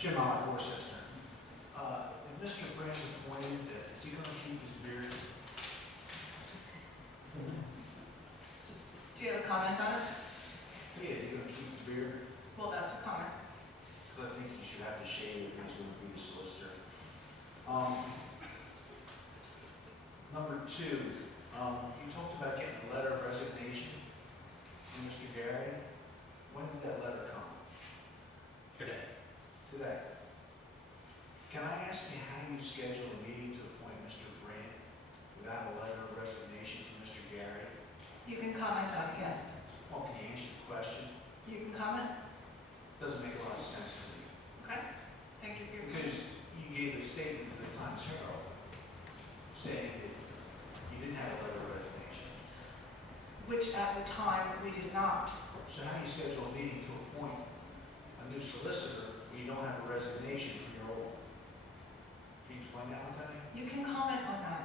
Jim out of Worcester. If Mr. Brand is appointed, is he going to keep his beard? Do you have a comment on it? Yeah, is he going to keep the beard? Well, that's a comment. Because I think he should have to shave if he's going to be the solicitor. Number two, you talked about getting a letter of resignation from Mr. Gary. When did that letter come? Today. Today. Can I ask you how you schedule a meeting to appoint Mr. Brandt without a letter of resignation from Mr. Gary? You can comment on it, yes. Well, can you answer the question? You can comment? Doesn't make a lot of sense to me. Okay. Thank you for your Because you gave a statement to the Times Herald saying that you didn't have a letter of resignation. which at the time we did not. So how do you schedule a meeting to appoint a new solicitor when you don't have a resignation from your old one? Can you explain that one to me? You can comment on that.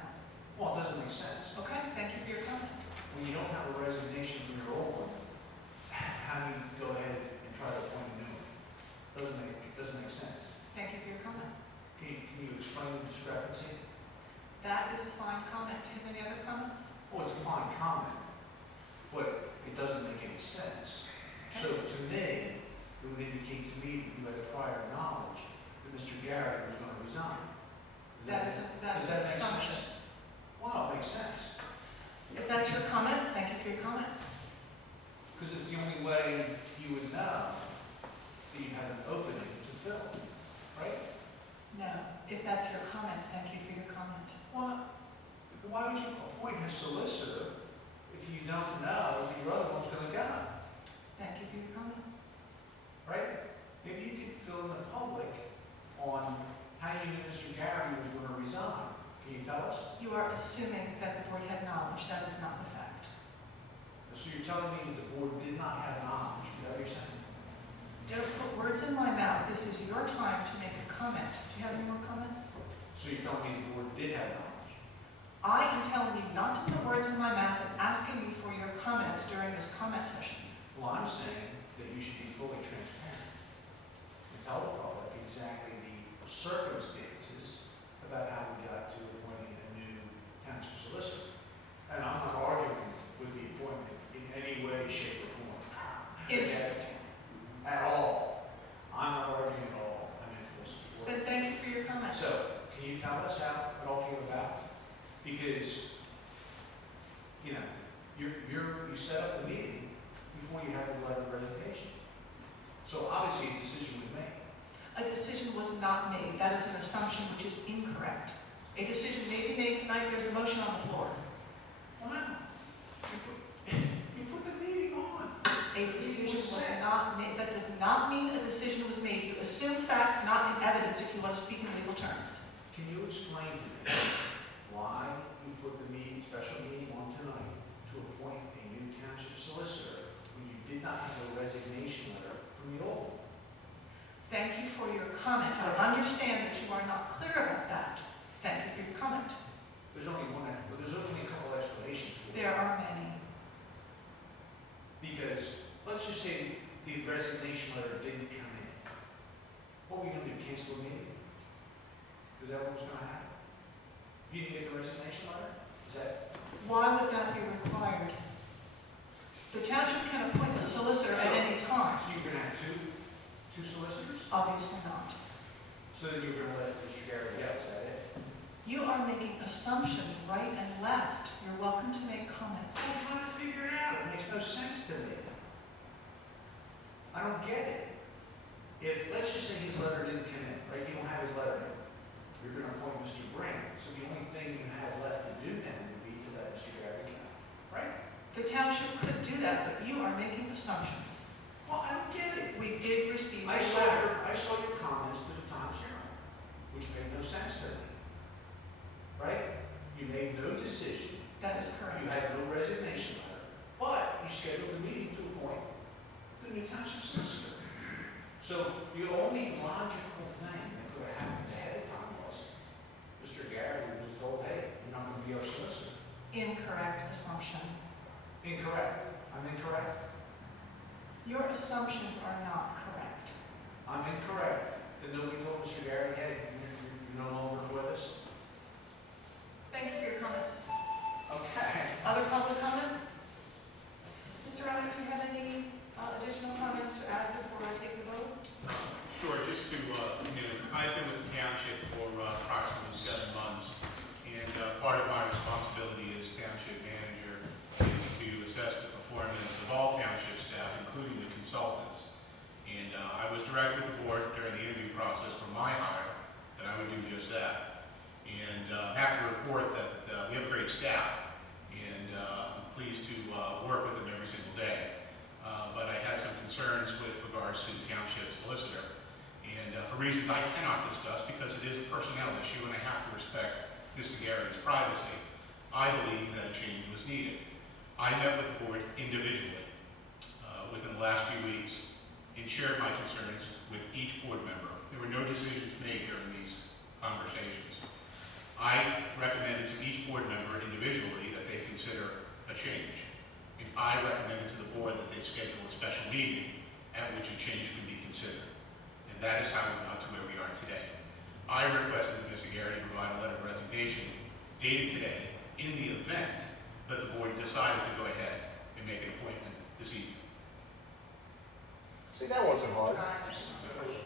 Well, it doesn't make sense. Okay, thank you for your comment. When you don't have a resignation from your old one, how do you go ahead and try to appoint a new one? It doesn't make sense. Thank you for your comment. Can you explain the discrepancy? That is a fine comment. Do you have any other comments? Well, it's a fine comment, but it doesn't make any sense. So to me, it would indicate to me that you had prior knowledge that Mr. Garrett was going to resign. That is Does an that make assumption. sense? Well, it makes sense. If that's your comment, thank you for your comment. Because it's the only way you would know that you had an opening to fill, right? No, if that's your comment, thank you for your comment. Well, why would you appoint a solicitor if you don't know that your other one's going to go, Thank you for your comment. right? Maybe you could fill in the public on how you knew Mr. Gary was going to resign. Can you tell us? You are assuming that the board had knowledge. That is not the fact. So you're telling me that the board did not have knowledge, is that what you're saying? Don't put words in my mouth. This is your time to make a comment. Do you have any more comments? So you're telling me the board did have knowledge? I am telling you not to put words in my mouth and asking you for your comments during this comment session. Well, I'm saying that you should be fully transparent and tell the public exactly the circumstances about how we got to appointing a new township solicitor. And I'm not arguing with the appointment in any way, shape, or form. Interesting. At all. I'm not arguing at all. I'm in full support. But thank you for your comment. So, can you tell us how it all came about? Because, you know, you set up the meeting before you had the letter of resignation. So obviously a decision was made. A decision was not made. That is an assumption which is incorrect. A decision may be made tonight. There's a motion on the floor. Well, no. You put the meeting on. A decision was not made. That does not mean a decision was made. You assume facts, not in evidence, if you want to speak in legal terms. Can you explain to me why you put the meeting, special meeting on tonight to appoint a new township solicitor when you did not have a resignation letter from the old one? Thank you for your comment. I understand that you are not clear about that. Thank you for your comment. There's only a couple explanations for it. There are many. Because, let's just say the resignation letter didn't come in. What were you going to do, cancel the meeting? Is that what was going to happen? You didn't get the resignation letter? Is that? Why would that be required? The township can appoint a solicitor at any time. So you're going to have two solicitors? Obviously not. So then you're going to let Mr. Garrett go, is that it? You are making assumptions right and left. You're welcome to make comments. I'm trying to figure it out. It makes no sense to me. I don't get it. If, let's just say his letter didn't come in, right? You don't have his letter in. You're going to appoint Mr. Brand. So the only thing you have left to do then would be to let Mr. Garrett go, right? The township could do that, but you are making assumptions. Well, I don't get it. We did receive a I letter. saw your comments to the Times Herald, which made no sense to me. Right? You made no decision. That is correct. You had no resignation letter. But you scheduled a meeting to appoint the new township solicitor. So the only logical thing that could have happened ahead of time was Mr. Gary was told, hey, you're not going to be our solicitor. Incorrect assumption. Incorrect. I'm incorrect. Your assumptions are not directed with the board during the interview process for my hire that I would do just that. And I'm happy to report that we have a great staff, and I'm pleased to work with them every single day. But I had some concerns with regards to the Township Solicitor, and for reasons I cannot discuss because it is a personnel issue and I have to respect Mr. Garrity's privacy, I believe that a change was needed. I met with the board individually within the last few weeks and shared my concerns with each board member. There were no decisions made during these conversations. I recommended to each board member individually that they consider a change. And I recommended to the board that they schedule a special meeting at which a change can be considered. And that is how we got to where we are today. I requested that Mr. Garrity provide a letter of resignation dated today in the